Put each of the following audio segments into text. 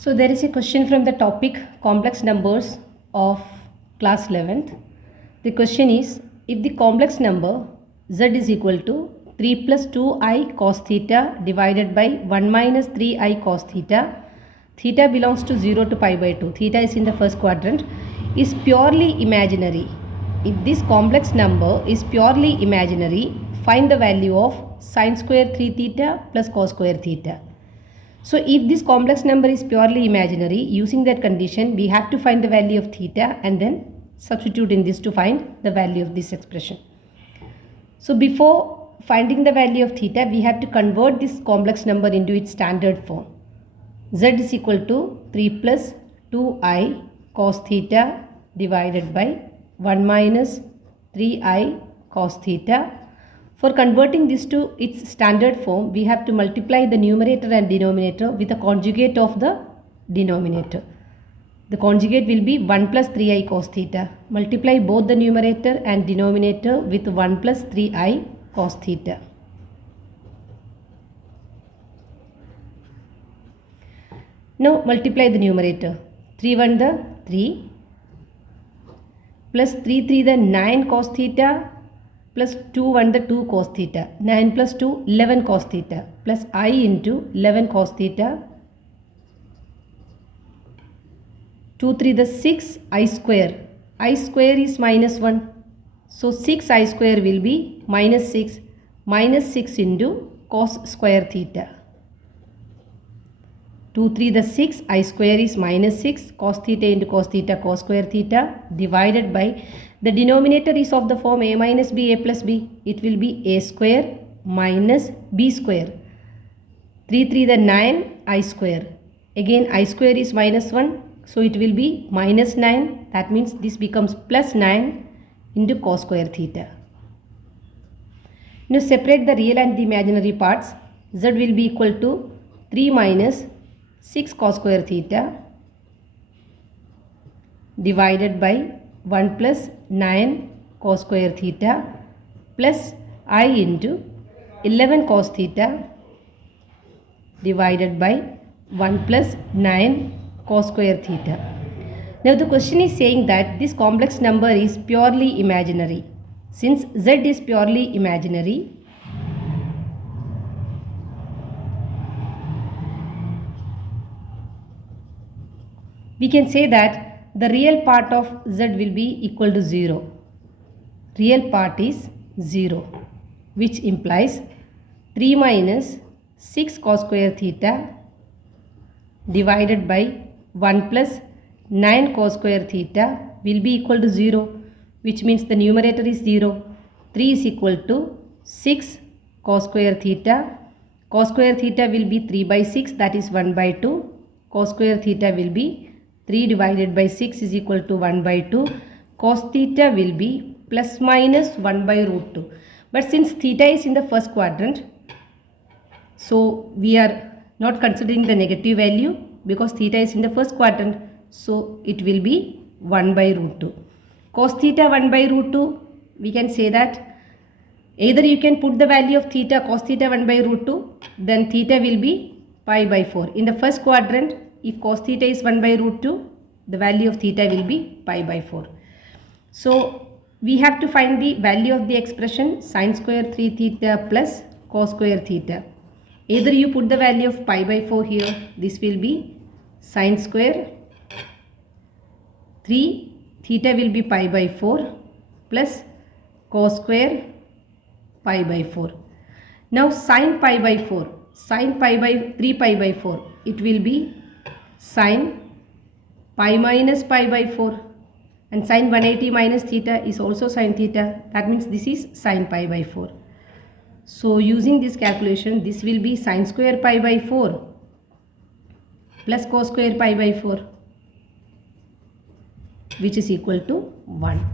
So there is a question from the topic complex numbers of class 11th. The question is, if the complex number z is equal to 3 plus 2i cos theta divided by 1 minus 3i cos theta, theta belongs to 0 to pi by 2, theta is in the first quadrant, is purely imaginary. If this complex number is purely imaginary, find the value of sin square 3 theta plus cos square theta. So if this complex number is purely imaginary, using that condition, we have to find the value of theta and then substitute in this to find the value of this expression. So before finding the value of theta, we have to convert this complex number into its standard form. Z is equal to 3 plus 2i cos theta divided by 1 minus 3i cos theta. For converting this to its standard form, we have to multiply the numerator and denominator with the conjugate of the denominator. The conjugate will be 1 plus 3i cos theta. Multiply both the numerator and denominator with 1 plus 3i cos theta. Now multiply the numerator. 3 1 the 3 plus 3 3 the 9 cos theta plus 2 1 the 2 cos theta. 9 plus 2 11 cos theta plus I into 11 cos theta. 2 3 the 6 I square. I square is minus 1. So 6 I square will be minus 6. Minus 6 into cos square theta. 2 3 the 6 I square is minus 6 cos theta into cos theta cos square theta divided by the denominator is of the form a minus b a plus b. It will be a square minus b square. 3 3 the 9 I square. Again I square is minus 1. So it will be minus 9. That means this becomes plus 9 into cos square theta. Now separate the real and the imaginary parts. Z will be equal to 3 minus 6 cos square theta divided by 1 plus 9 cos square theta plus I into 11 cos theta divided by 1 plus 9 cos square theta. Now the question is saying that this complex number is purely imaginary. Since z is purely imaginary, we can say that the real part of z will be equal to 0. Real part is 0, which implies 3 minus 6 cos square theta divided by 1 plus 9 cos square theta will be equal to 0, which means the numerator is 0. 3 is equal to 6 cos square theta. Cos square theta will be 3 by 6, that is 1 by 2. Cos square theta will be 3 divided by 6 is equal to 1 by 2. Cos theta will be plus minus 1 by root 2. But since theta is in the first quadrant, so we are not considering the negative value because theta is in the first quadrant. So it will be 1 by root 2. Cos theta 1 by root 2, we can say that either you can put the value of theta cos theta 1 by root 2, then theta will be pi by 4. In the first quadrant, if cos theta is 1 by root 2, the value of theta will be pi by 4. So we have to find the value of the expression sin square 3 theta plus cos square theta. Either you put the value of pi by 4 here, this will be sin square 3 theta will be pi by 4 plus cos square pi by 4. Now sin pi by 4, sin pi by 3 pi by 4, it will be sin pi minus pi by 4, and sin 180 minus theta is also sin theta. That means this is sin pi by 4. So using this calculation, this will be sin square pi by 4 plus cos square pi by 4, which is equal to 1.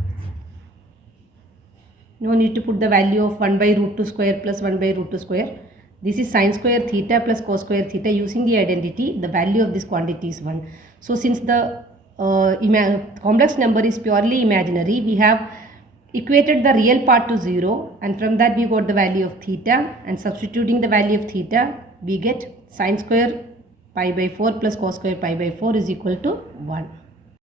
No need to put the value of 1 by root 2 square plus 1 by root 2 square. This is sin square theta plus cos square theta. Using the identity, the value of this quantity is 1. So since the complex number is purely imaginary, we have equated the real part to 0, and from that we got the value of theta, and substituting the value of theta, we get sin square pi by 4 plus cos square pi by 4 is equal to 1.